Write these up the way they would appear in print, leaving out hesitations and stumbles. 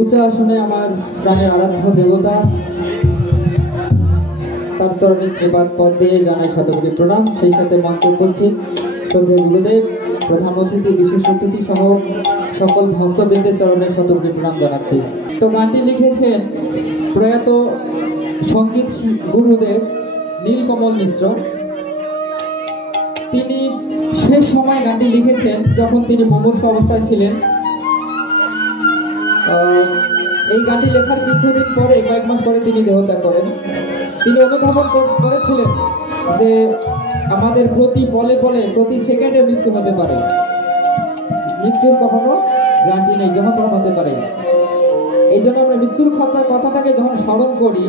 উচ্চ আসনে আমার প্রাণের আরাধ্য দেবতা, তার চরণে শ্রীপাদ পদ দিয়ে জানাই শতকোটি প্রণাম। সেই সাথে মঞ্চে উপস্থিত শ্রদ্ধেয় গুরুদেব, প্রধান অতিথি, বিশেষ অতিথি সহ সকল ভক্তবৃন্দের চরণে শতকোটি প্রণাম জানাচ্ছি। তো গানটি লিখেছেন প্রয়াত সঙ্গীত গুরুদেব নীলকমল মিশ্র। তিনি শেষ সময় গানটি লিখেছেন যখন তিনি মুমূর্ষু অবস্থায় ছিলেন। এই গানটি লেখার কিছুদিন পরে, কয়েক মাস পরে তিনি দেহত্যাগ করেন। তিনি অনুধাবন করেছিলেন যে আমাদের প্রতি পলে পলে, প্রতি সেকেন্ডে মৃত্যু হতে পারে, মৃত্যুর কখনো গ্যারান্টি নেই, যখন তখন হতে পারে। এই জন্য আমরা মৃত্যুর কথাটাকে যখন স্মরণ করি,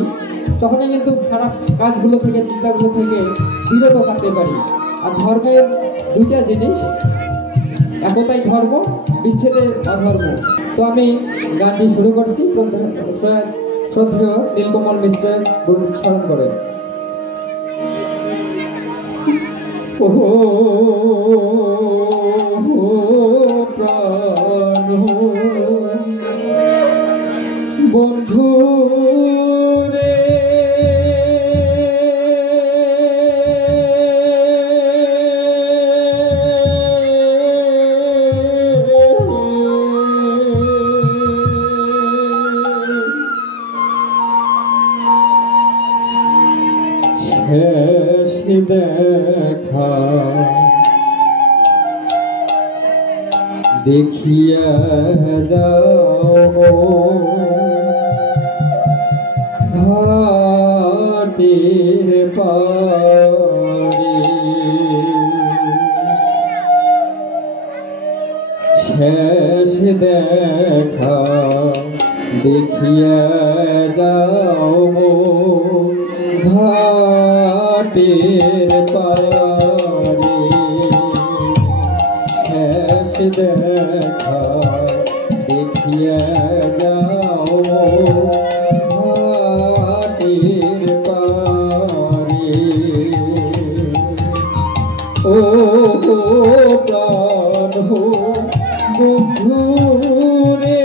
তখনই কিন্তু খারাপ কাজগুলো থেকে, চিন্তাগুলো থেকে বিরত থাকতে পারি। আর ধর্মের দুইটা জিনিস, একতাই ধর্ম, বিচ্ছেদে অধর্ম। তো আমি গানটি শুরু করছি শ্রদ্ধেয় নীলকমল মিশ্রের গুরুদেব স্মরণ করে। প্রাণ বন্ধু রে, শেষ দেখা দেখিয়া যাও ঘাটের পারে, শেষ দেখা দেখিয়া যাও ঘাটের পারে, শেষ দেখা দেখিয়া যাও ঘাটের পারে। ও প্রাণ বন্ধু রে,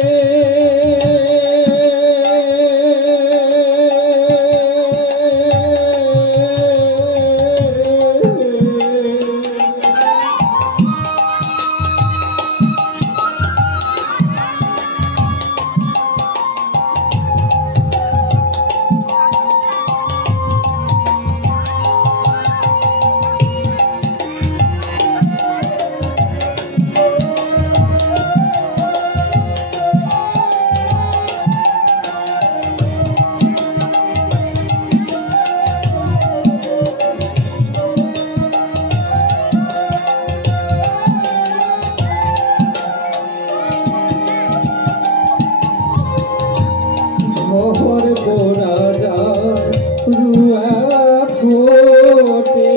ঘর পোড়া যায় রুয়া ফোটে,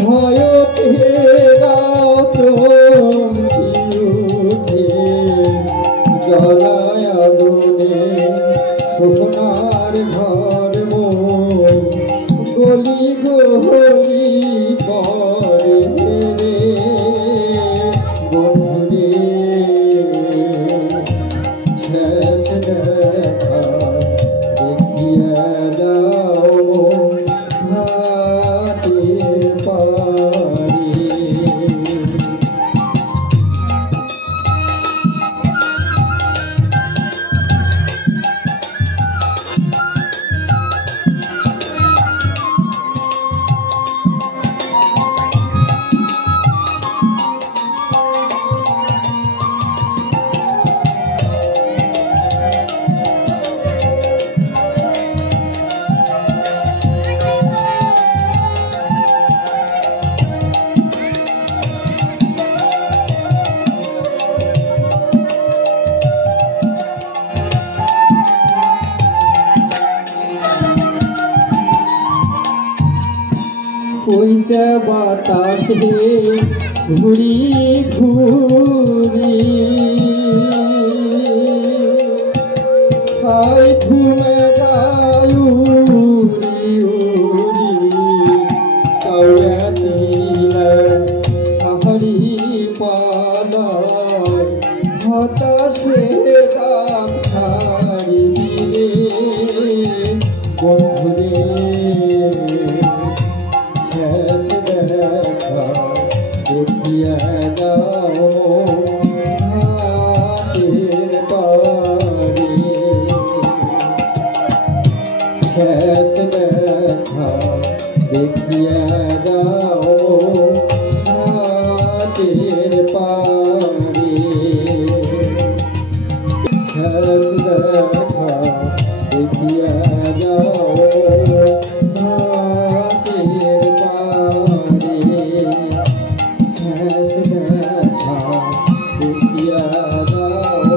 ভয়তে রাত উঠে, জ্বলায় আগুনে সোনার ঘর মোর, গলি গলি পরে রে বন্ধুরে, শেষ দেখা দেখিয়া যাও ঘাটের পারে। কইচা বাতাসে ঘুরি ঘুরি, ছাই ঘুমে যায় উড়ি উড়ি, কাউয়া দিলা হারি পালায় হতাশে রাম হারি রে বন্ধুরে শেষ দেখা দেখিয়া যাও হাতের বাড়ি শেষ দেখা দেখিয়া যাও হাতের পাড়ি শেষ দেখা দেখিয়া যাও হাতের পাড়ি শেষ দেখা দেখিয়া যাও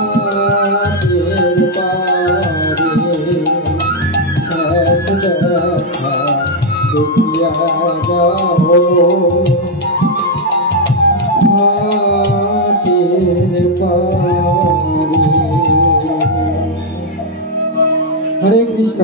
হাতের পাড়ি শেষ দেখা দেখিয়া যাও হাতের পাড়ি। হরে কৃষ্ণ।